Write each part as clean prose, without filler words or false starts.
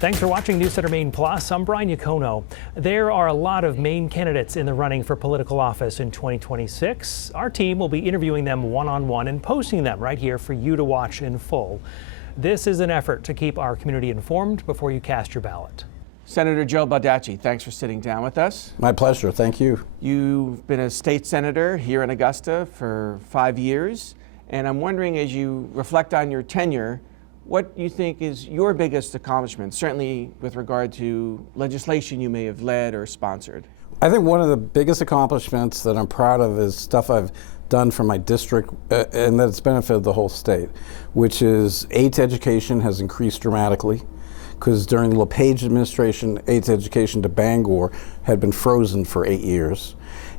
Thanks for watching News Center Maine Plus. I'm Brian Iacono. There are a lot of Maine candidates in the running for political office in 2026. Our team will be interviewing them one-on-one and posting them right here for you to watch in full. This is an effort to keep our community informed before you cast your ballot. Senator Joe Baldacci, thanks for sitting down with us. My pleasure. Thank you. You've been a state senator here in Augusta for 5 years, and I'm wondering, as you reflect on your tenure, what you think is your biggest accomplishment, certainly with regard to legislation you may have led or sponsored? I think one of the biggest accomplishments that I'm proud of is stuff I've done for my district and that it's benefited the whole state, which is AIDS education has increased dramatically, because during the LePage administration, AIDS education to Bangor had been frozen for 8 years.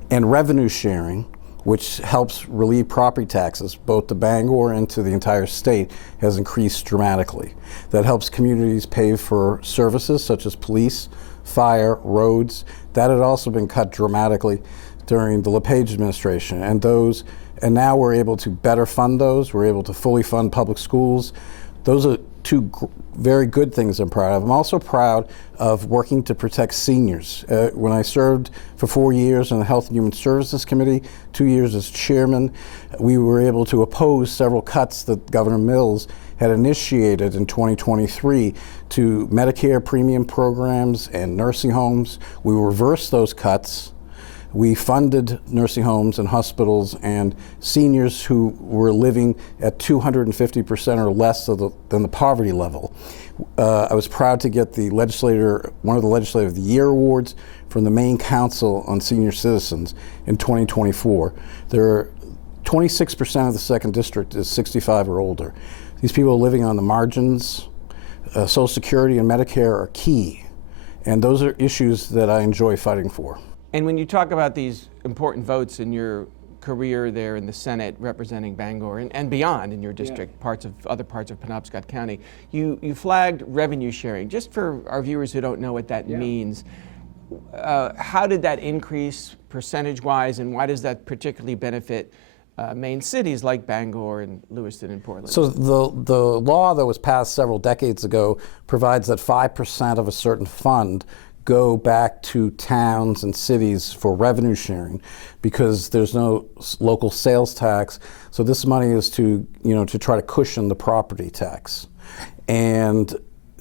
And revenue sharing, which helps relieve property taxes, both to Bangor and to the entire state, has increased dramatically. That helps communities pay for services such as police, fire, roads. That had also been cut dramatically during the LePage administration. And now we're able to better fund those. We're able to fully fund public schools. Those are two very good things I'm proud of. I'm also proud of working to protect seniors. When I served for 4 years on the Health and Human Services Committee, 2 years as chairman, we were able to oppose several cuts that Governor Mills had initiated in 2023 to Medicare premium programs and nursing homes. We reversed those cuts. We funded nursing homes and hospitals and seniors who were living at 250% or less than the poverty level. I was proud to get one of the Legislator of the Year awards from the Maine Council on Senior Citizens in 2024. There are 26% of the second district is 65 or older. These people are living on the margins. Social Security and Medicare are key, and those are issues that I enjoy fighting for. And when you talk about these important votes in your career there in the Senate representing Bangor and beyond in your district, other parts of Penobscot County, you flagged revenue sharing. Just for our viewers who don't know what that means, how did that increase percentage-wise, and why does that particularly benefit Maine cities like Bangor and Lewiston and Portland? So the law that was passed several decades ago provides that 5% of a certain fund go back to towns and cities for revenue sharing, because there's no local sales tax. So this money is to try to cushion the property tax. And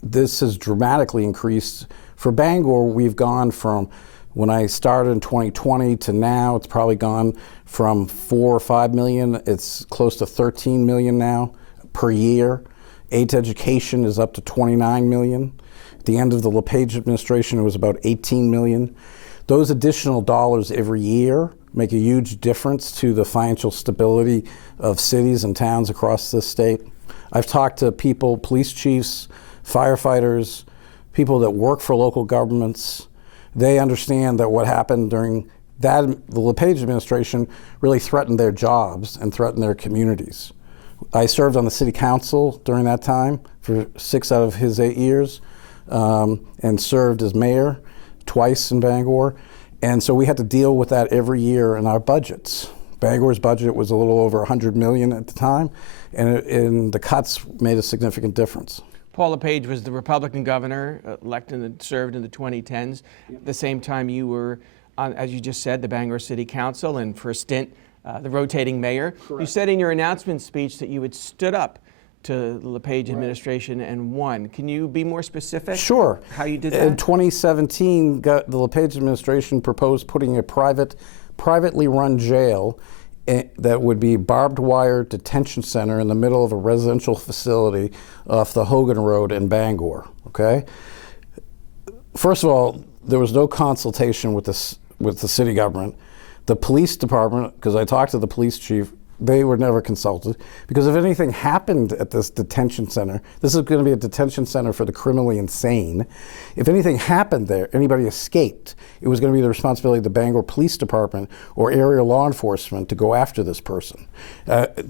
this has dramatically increased. For Bangor, we've gone from, when I started in 2020 to now, it's probably gone from 4 or 5 million. It's close to 13 million now per year. AIDS education is up to 29 million. At the end of the LePage administration, it was about 18 million. Those additional dollars every year make a huge difference to the financial stability of cities and towns across the state. I've talked to people, police chiefs, firefighters, people that work for local governments. They understand that what happened during the LePage administration really threatened their jobs and threatened their communities. I served on the city council during that time for 6 out of his 8 years. And served as mayor twice in Bangor. And so we had to deal with that every year in our budgets. Bangor's budget was a little over 100 million at the time, and the cuts made a significant difference. Paul LePage was the Republican governor, elected and served in the 2010s. At the same time, you were on, as you just said, the Bangor City Council, and for a stint, the rotating mayor. Correct. You said in your announcement speech that you had stood up to the LePage administration and won. Can you be more specific? Sure. How you did that? In 2017, the LePage administration proposed putting a privately run jail that would be barbed wire detention center in the middle of a residential facility off the Hogan Road in Bangor. Okay. First of all, there was no consultation with the city government. The police department, because I talked to the police chief, they were never consulted, because if anything happened at this detention center, this is going to be a detention center for the criminally insane. If anything happened there, anybody escaped, it was going to be the responsibility of the Bangor Police Department or area law enforcement to go after this person.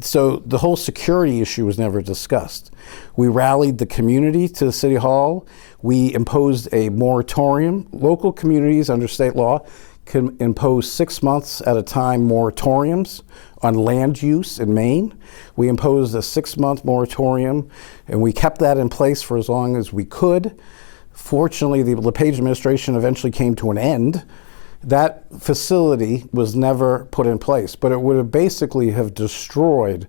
So the whole security issue was never discussed. We rallied the community to City Hall. We imposed a moratorium. Local communities under state law can impose 6 months at a time moratoriums on land use in Maine. We imposed a 6-month moratorium, and we kept that in place for as long as we could. Fortunately, the LePage administration eventually came to an end. That facility was never put in place, but it would have basically have destroyed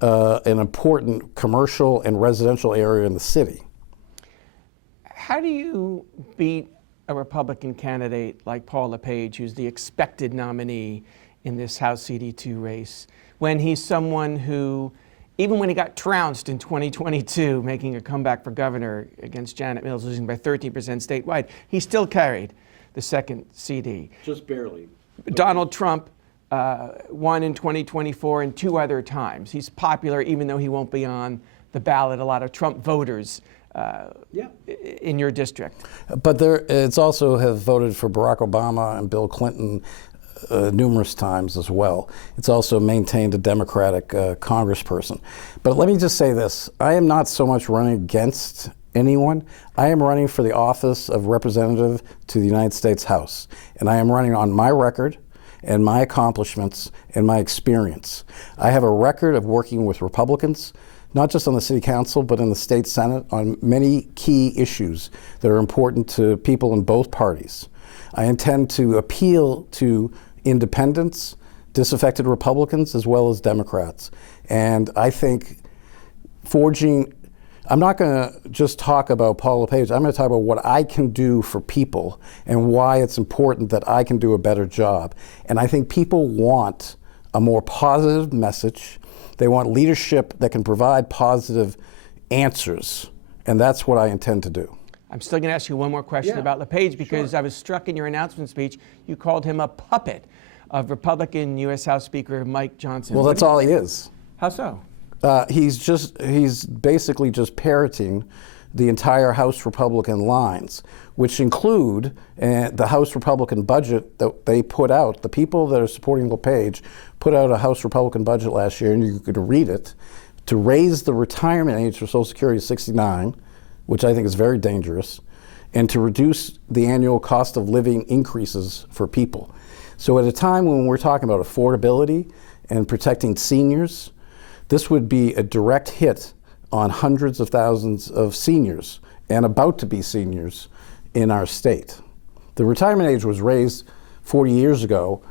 an important commercial and residential area in the city. How do you beat a Republican candidate like Paul LePage, who's the expected nominee in this House CD2 race, when he's someone who, even when he got trounced in 2022, making a comeback for governor against Janet Mills, losing by 13% statewide, he still carried the second CD. Just barely. Donald Trump won in 2024 and 2 other times. He's popular even though he won't be on the ballot. A lot of Trump voters in your district. But it's also have voted for Barack Obama and Bill Clinton numerous times as well. It's also maintained a Democratic congressperson. But let me just say this. I am not so much running against anyone. I am running for the office of representative to the United States House. And I am running on my record and my accomplishments and my experience. I have a record of working with Republicans, not just on the city council, but in the state senate on many key issues that are important to people in both parties. I intend to appeal to independents, disaffected Republicans, as well as Democrats. And I think I'm not going to just talk about Paul LePage. I'm going to talk about what I can do for people and why it's important that I can do a better job. And I think people want a more positive message. They want leadership that can provide positive answers. And that's what I intend to do. I'm still going to ask you one more question about LePage because I was struck in your announcement speech. You called him a puppet of Republican U.S. House Speaker Mike Johnson. Well, that's all he is. How so? He's basically just parroting the entire House Republican lines, which include the House Republican budget that they put out. The people that are supporting LePage put out a House Republican budget last year, and you could read it, to raise the retirement age for Social Security to 69, which I think is very dangerous, and to reduce the annual cost of living increases for people. So at a time when we're talking about affordability and protecting seniors, this would be a direct hit on hundreds of thousands of seniors and about to be seniors in our state. The retirement age was raised 40 years ago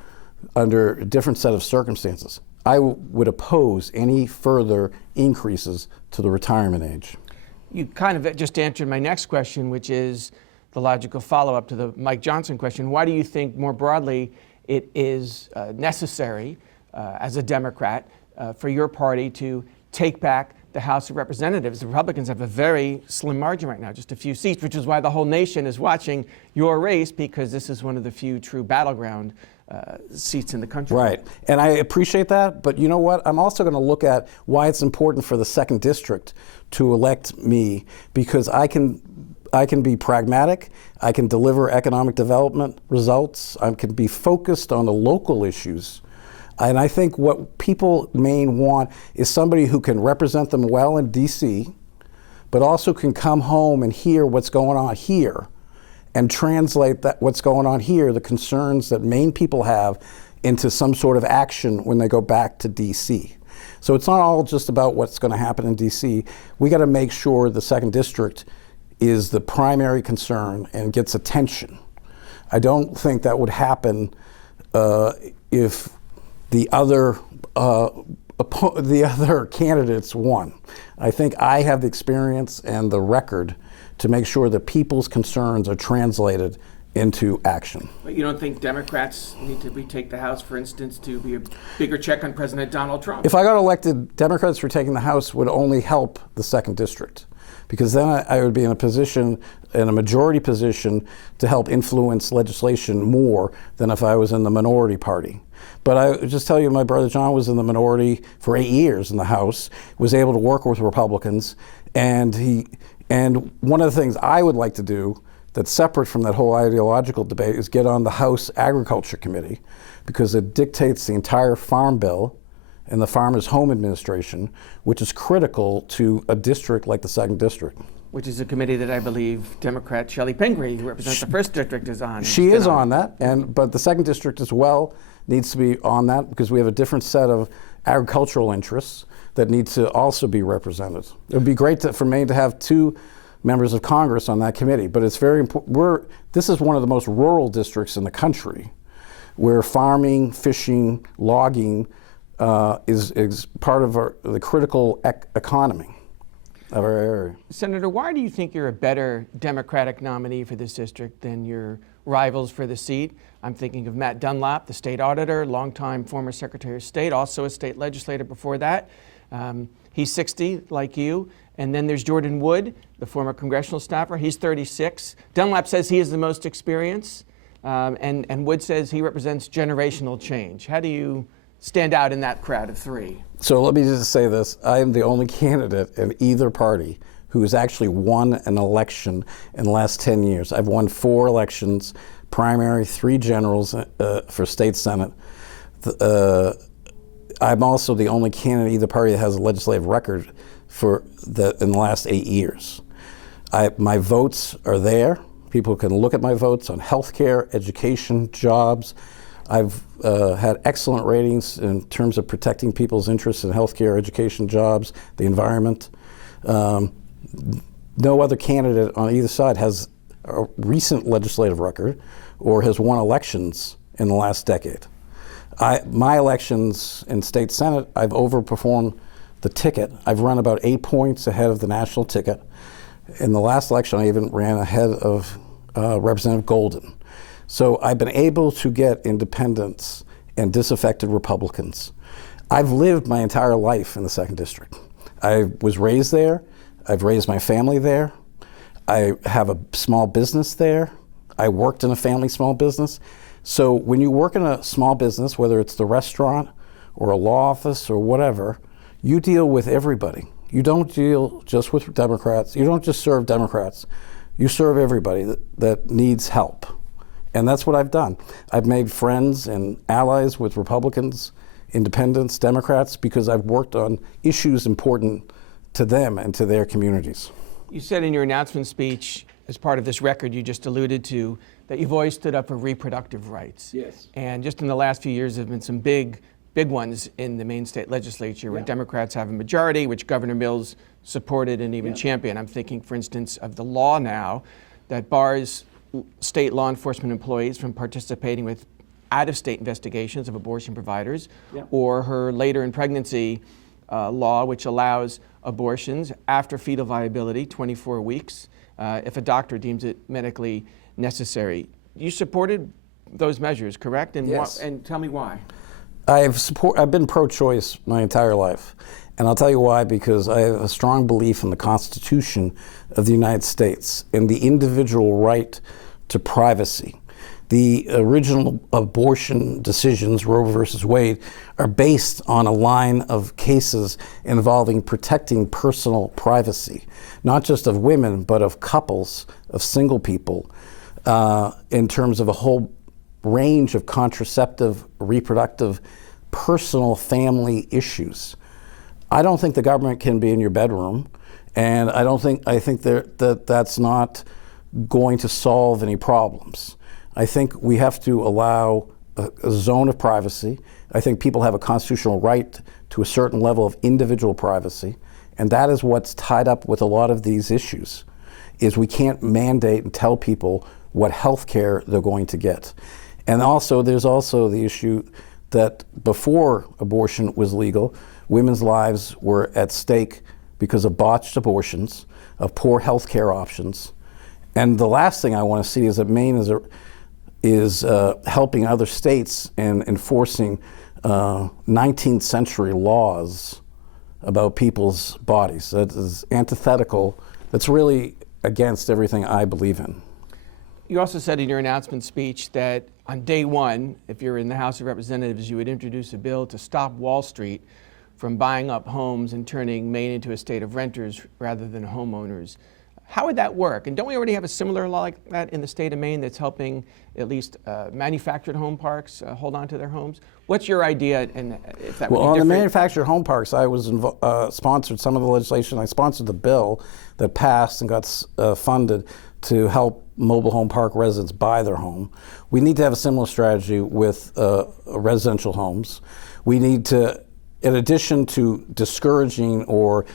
under a different set of circumstances. I would oppose any further increases to the retirement age. You kind of just answered my next question, which is the logical follow-up to the Mike Johnson question. Why do you think, more broadly, it is necessary as a Democrat for your party to take back the House of Representatives? The Republicans have a very slim margin right now, just a few seats, which is why the whole nation is watching your race, because this is one of the few true battleground seats in the country. Right, and I appreciate that, but you know what? I'm also going to look at why it's important for the 2nd District to elect me, because I can be pragmatic, I can deliver economic development results, I can be focused on the local issues. And I think what people in Maine want is somebody who can represent them well in DC, but also can come home and hear what's going on here and translate that what's going on here, the concerns that Maine people have, into some sort of action when they go back to DC. So it's not all just about what's going to happen in DC. We got to make sure the 2nd District is the primary concern and gets attention. I don't think that would happen if the other candidates won. I think I have the experience and the record to make sure that people's concerns are translated into action. But you don't think Democrats need to retake the House, for instance, to be a bigger check on President Donald Trump? If I got elected, Democrats for taking the House would only help the 2nd District, because then I would be in a majority position to help influence legislation more than if I was in the minority party. But I just tell you, my brother John was in the minority for 8 years in the House, was able to work with Republicans, and one of the things I would like to do that's separate from that whole ideological debate is get on the House Agriculture Committee, because it dictates the entire Farm Bill and the Farmers Home Administration, which is critical to a district like the 2nd District. Which is a committee that I believe Democrat Shelley Pingree, who represents the 1st District, is on. She is on that, but the 2nd District as well needs to be on that, because we have a different set of agricultural interests that need to also be represented. It would be great for Maine to have 2 members of Congress on that committee. But it's very important. This is one of the most rural districts in the country, where farming, fishing, logging is part of the critical economy of our area. Senator, why do you think you're a better Democratic nominee for this district than your rivals for the seat? I'm thinking of Matt Dunlap, the state auditor, longtime former Secretary of State, also a state legislator before that. He's 60, like you. And then there's Jordan Wood, the former congressional staffer. He's 36. Dunlap says he has the most experience, and Wood says he represents generational change. How do you stand out in that crowd of three? So let me just say this. I am the only candidate in either party who has actually won an election in the last 10 years. I've won 4 elections, primary, 3 generals for state senate. I'm also the only candidate in either party that has a legislative record in the last 8 years. My votes are there. People can look at my votes on healthcare, education, jobs. I've had excellent ratings in terms of protecting people's interests in healthcare, education, jobs, the environment. No other candidate on either side has a recent legislative record or has won elections in the last decade. My elections in state senate, I've overperformed the ticket. I've run about 8 points ahead of the national ticket. In the last election, I even ran ahead of Representative Golden. So I've been able to get independents and disaffected Republicans. I've lived my entire life in the 2nd District. I was raised there. I've raised my family there. I have a small business there. I worked in a family small business. So when you work in a small business, whether it's the restaurant or a law office or whatever, you deal with everybody. You don't deal just with Democrats. You don't just serve Democrats. You serve everybody that needs help. And that's what I've done. I've made friends and allies with Republicans, independents, Democrats, because I've worked on issues important to them and to their communities. You said in your announcement speech, as part of this record you just alluded to, that you've always stood up for reproductive rights. Yes. And just in the last few years, there have been some big ones in the Maine state legislature where Democrats have a majority, which Governor Mills supported and even championed. I'm thinking, for instance, of the law now that bars state law enforcement employees from participating with out-of-state investigations of abortion providers, or her later in pregnancy law, which allows abortions after fetal viability, 24 weeks, if a doctor deems it medically necessary. You supported those measures, correct? And yes. And tell me why. I've been pro-choice my entire life, and I'll tell you why. Because I have a strong belief in the Constitution of the United States and the individual right to privacy. The original abortion decisions, Roe versus Wade, are based on a line of cases involving protecting personal privacy, not just of women, but of couples, of single people, in terms of a whole range of contraceptive, reproductive, personal family issues. I don't think the government can be in your bedroom, and I think that's not going to solve any problems. I think we have to allow a zone of privacy. I think people have a constitutional right to a certain level of individual privacy, and that is what's tied up with a lot of these issues, is we can't mandate and tell people what health care they're going to get. And also, there's also the issue that before abortion was legal, women's lives were at stake because of botched abortions, of poor health care options. And the last thing I want to see is that Maine is helping other states in enforcing 19th century laws about people's bodies. That is antithetical. That's really against everything I believe in. You also said in your announcement speech that on day one, if you're in the House of Representatives, you would introduce a bill to stop Wall Street from buying up homes and turning Maine into a state of renters rather than homeowners. How would that work? And don't we already have a similar law like that in the state of Maine that's helping at least manufactured home parks hold on to their homes? What's your idea? And if that would be on different? the manufactured home parks, I was sponsored some of the legislation. I sponsored the bill that passed and got funded to help mobile home park residents buy their home. We need to have a similar strategy with residential homes. We need to, in addition to discouraging or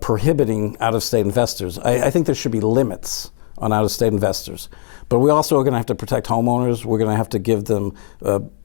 prohibiting out-of-state investors. I think there should be limits on out-of-state investors. But we also are going to have to protect homeowners. We're going to have to give them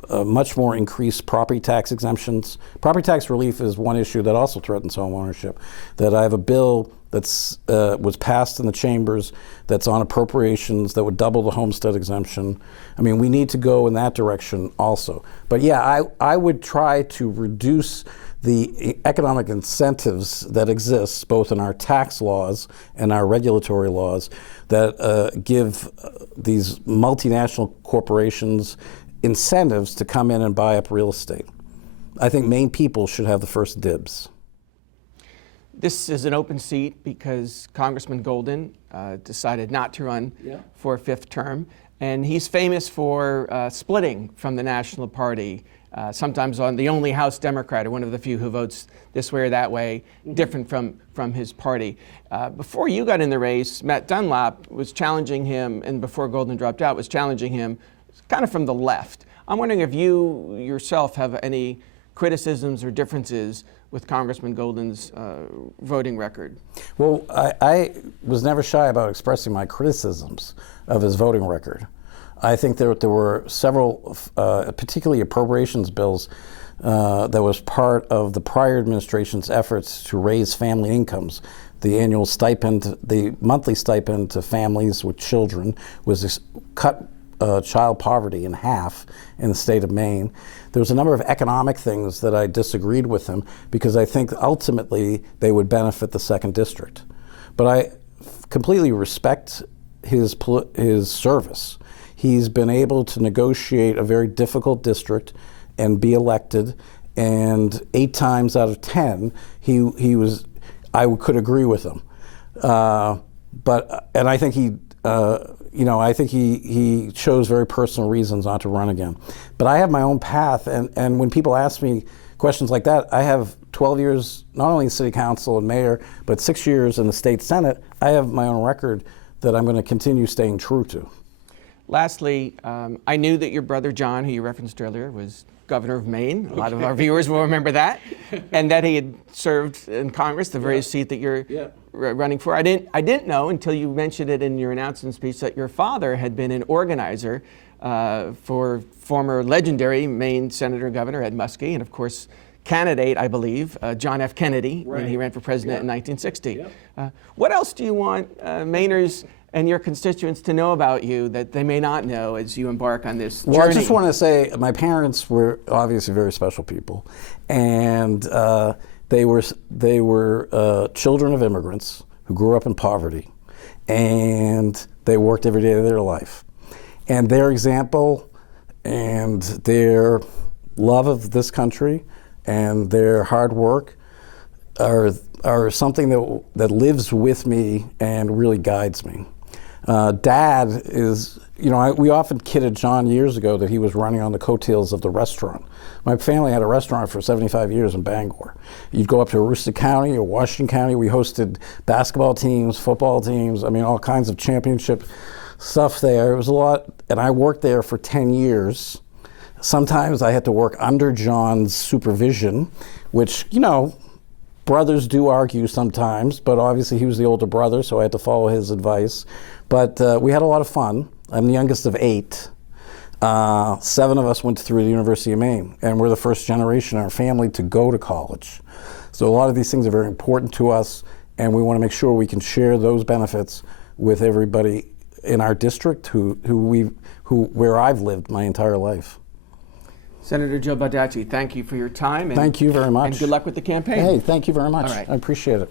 much more increased property tax exemptions. Property tax relief is one issue that also threatens home ownership. That I have a bill that's was passed in the chambers that's on appropriations that would double the homestead exemption. I mean, we need to go in that direction also. But yeah, I would try to reduce the economic incentives that exist both in our tax laws and our regulatory laws that give these multinational corporations incentives to come in and buy up real estate. I think Maine people should have the first dibs. This is an open seat because Congressman Golden decided not to run for a fifth term, and he's famous for splitting from the National Party. Sometimes on the only House Democrat, or one of the few who votes this way or that way, different from his party. Before you got in the race, Matt Dunlap was challenging him, and before Golden dropped out, was challenging him kind of from the left. I'm wondering if you yourself have any criticisms or differences with Congressman Golden's voting record. Well, I was never shy about expressing my criticisms of his voting record. I think there were several, particularly appropriations bills, that was part of the prior administration's efforts to raise family incomes. The annual stipend, the monthly stipend to families with children was cut child poverty in half in the state of Maine. There was a number of economic things that I disagreed with him because I think ultimately they would benefit the second district. But I completely respect his service. He's been able to negotiate a very difficult district and be elected, and 8 times out of 10, I could agree with him. And I think he chose very personal reasons not to run again. But I have my own path, and when people ask me questions like that, I have 12 years, not only in city council and mayor, but 6 years in the state senate. I have my own record that I'm going to continue staying true to. Lastly, I knew that your brother John, who you referenced earlier, was governor of Maine. A lot of our viewers will remember that. And that he had served in Congress, the very seat that you're running for. I didn't know until you mentioned it in your announcement speech that your father had been an organizer for former legendary Maine Senator Governor Ed Muskie, and of course candidate, I believe, John F. Kennedy, when he ran for president in 1960. What else do you want Mainers and your constituents to know about you that they may not know as you embark on this journey? Well, I just want to say my parents were obviously very special people, and they were children of immigrants who grew up in poverty, and they worked every day of their life. And their example and their love of this country and their hard work are something that lives with me and really guides me. Dad is, we often kidded John years ago that he was running on the coattails of the restaurant. My family had a restaurant for 75 years in Bangor. You'd go up to Aroostook County or Washington County. We hosted basketball teams, football teams, all kinds of championship stuff there. It was a lot, and I worked there for 10 years. Sometimes I had to work under John's supervision, which, brothers do argue sometimes, but obviously he was the older brother, so I had to follow his advice. But we had a lot of fun. I'm the youngest of 8. 7 of us went through the University of Maine, and we're the first generation in our family to go to college. So a lot of these things are very important to us, and we want to make sure we can share those benefits with everybody in our district where I've lived my entire life. Senator Joe Baldacci, thank you for your time. Thank you very much. And good luck with the campaign. Hey, thank you very much. All right. I appreciate it.